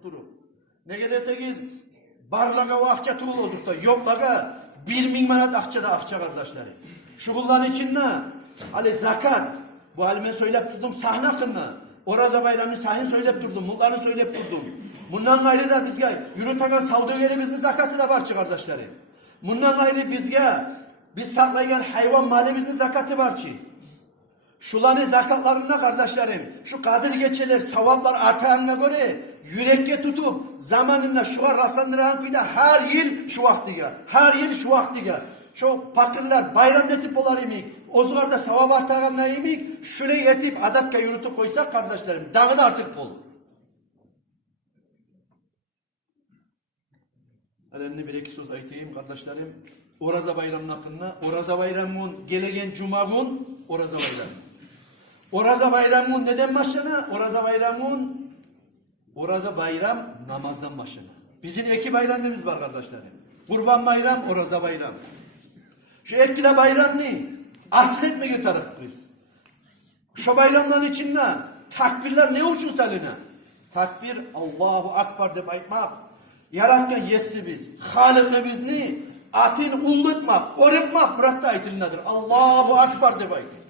tutturup. Nege deseniz barlaga o akça tuğul ozukta. Yoklaga 1.000 manat akça da akça kardeşlerim. Şuğulların içinde Ali zakat. Bu halime söyleyip durdum sahne hakkında. Oraza bayramını sahin söyleyip durdum. Mullarını söyleyip durdum. Bundan gayrı da bizge yürütakan savdögerimizin zakatı da var kardeşlerim. Bundan gayrı bizge biz saklayan hayvan malimizin zakatı var ki. Şulanı zakatlarına kardeşlerim, şu kadir geçeler, savaplar artağına göre yürekke tutup zamanında şuğa rastlandıran kuyda her yıl şu vaktiga, her yıl şu vaktiga. Şu fakirler bayram etip olar imik, o zaman da savap artağına imik, şurayı etip adatka yürütüp koysak kardeşlerim, dağın artık bol. Elimde bir iki söz aytayım kardeşlerim. Oraza bayramın hakkında, Oraza bayramın gelegen cuma gün, Oraza bayramı. Oraza bayramın neden başına? Oraza bayram namazdan başına. Bizim iki bayramımız var kardeşlerim. Kurban bayram, Oraza bayram. Şu ekile bayram ne? Asıl etmeye tarık biz. Şu bayramların içinde takbirler ne uçun saline? Takbir Allahu Akbar deyip aytmak. Yaratken yetsi biz. Halıkı biz ne? Atin unutmak, öğretmek bıraktı aytılındadır. Allahu Akbar deyip aytılır.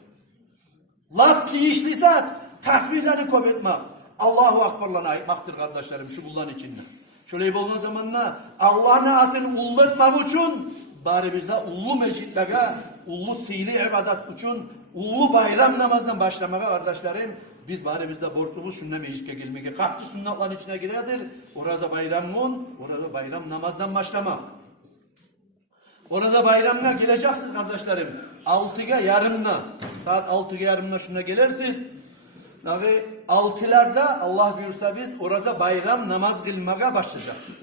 Lap tiyişliysek tasbihlerini kop etmek. Allahu Akbar'la aytmaktır kardeşlerim şu bunların içinde. Şöyle bolgan zamanla Allah'ın adını ullatmak için bari bizde ullu meclitlere, ullu sili ibadat için, ullu bayram namazdan başlamaya kardeşlerim biz bari bizde borçluğu şununla meclitle gelmeye. Kalktı sünnetlerin içine giredir. Orada bayram namazdan başlamak. Orada bayramına geleceksiniz kardeşlerim. 6'ya yarımına, saat 6'ya yarımına şuna gelirsiniz. Ve 6'larda Allah buyursa biz orada bayram namaz kılmaya başlayacakız.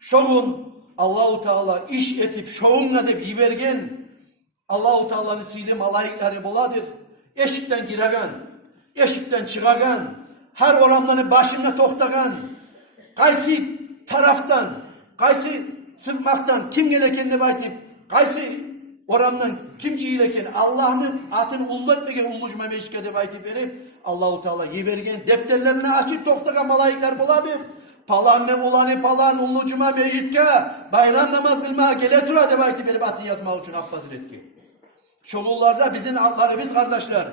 Şoğun Allahu Teala iş etip şoğunla da gibergen Allahu Teala'nın sili malayikleri boladır. Eşikten giregan, eşikten çıkagan, her oramdanı başına toktagan, kaysi taraftan, kaysi sırtmaktan kim gelekeni baytip, kaysi oramdan kim cihileken Allah'ın atını ullatmayan ullucuma meşkede baytip verip Allahu Teala yibergen defterlerini açıp toktagan malayikler boladır. Palan ne bulanı palan ullucuma meyitke bayram namaz kılmaya gele tura de baytip verip atın yazmak için affazil etki. Şoğullarda bizim atlarımız kardeşler,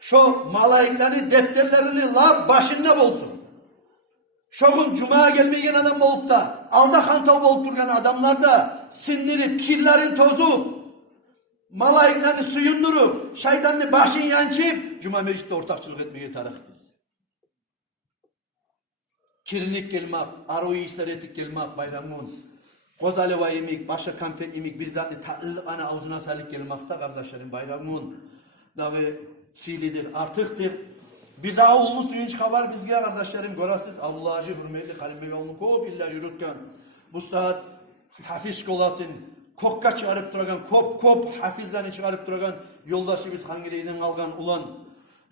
şu malayiklerin defterlerini la başına bolsun. Şoğun cumaya gelmeyen adam olup da alda hantal olup durgan adamlar da sindirip kirlerin tozu malayiklerini suyundurup şeytanını başın yançıp cuma mecliste ortakçılık etmeye tarih. Kirlik gelmek, arıyı isteretik gelmek bayramın. Kozaleva yemek, başka kampet yemek, bir zatlı tatlılık ana ağzına salik gelmekte kardeşlerim bayramın. Dağı silidir, artıktır. Bir daha ulu suyunç haber bizge kardeşlerim görəsiz Allah'ı hürmetli kalime yolunu kop iller yürütken bu saat hafiz kolasın kokka çıkarıp duragan kop hafizlerini çıkarıp duragan yoldaşı biz hangileyden algan ulan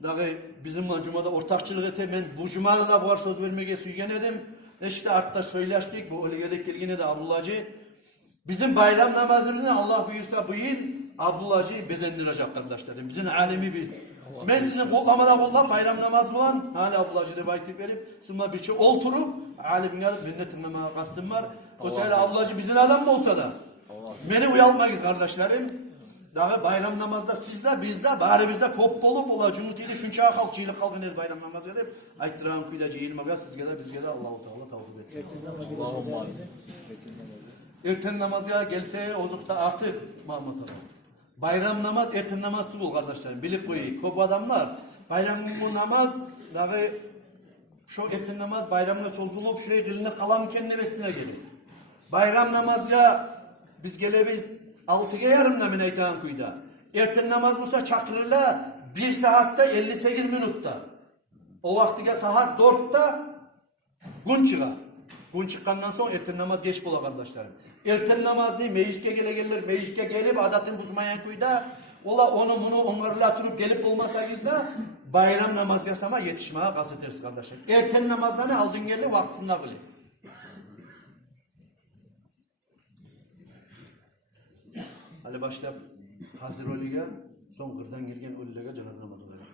dağı bizimle cumada ortakçılık ete ben bu cumada da bu söz vermeye süygen edim işte artta söyleştik bu öyle gerek gelgine de Abdullahcı bizim bayram namazımızı Allah buyursa bu yıl Abdullahcı bezendirecek kardeşlerim bizim alemi biz. Ben sizin kodlamada kullan bayram namaz bulan hala Abdullahcı da baytip verip sonra bir şey olturup alimin alıp minnetin memaya kastım var. O söyle Abdullahcı bizim adam mı olsa da beni uyalmayız kardeşlerim. Daha bayram namazda sizde bizde bari bizde kop bolup ola cumhuriyeti şunça halkçılık kalkın ez bayram namaz edip ayttıran kuydacı ilmaga sizge de bizge de Allah-u Teala tavsiye etsin. Erten namazya gelse ozukta artık Mahmut Allah. Bayram namaz, erten namaz bul kardeşlerim. Bilip koyayım. Kop adam var. Bayram namaz, dağı şu erten namaz bayramla sozulup şuraya kılını kalan kendine besine gelir. Bayram namazga biz gelebiz 6'ya yarımda minaytan kuyda. Erten namaz bulsa çakırırla 1 saatte 58 minutta. O vaktiga saat 4'te gün çıkar. Gün çıkkandan sonra erten namaz geç bula kardeşlerim. Erten namaz değil, meclike gelir, meclike gelip adatın buzmayan kuyda, ola onu bunu onlarlatırıp gelip olmasa gizde, bayram namaz yasama yetişmeye gazeteriz kardeşlerim. Erten namazlarını aldın geldi vaktinde bile. Hadi başlayıp hazır oliga, son kırdan girgen oliga cenaze namazı verelim.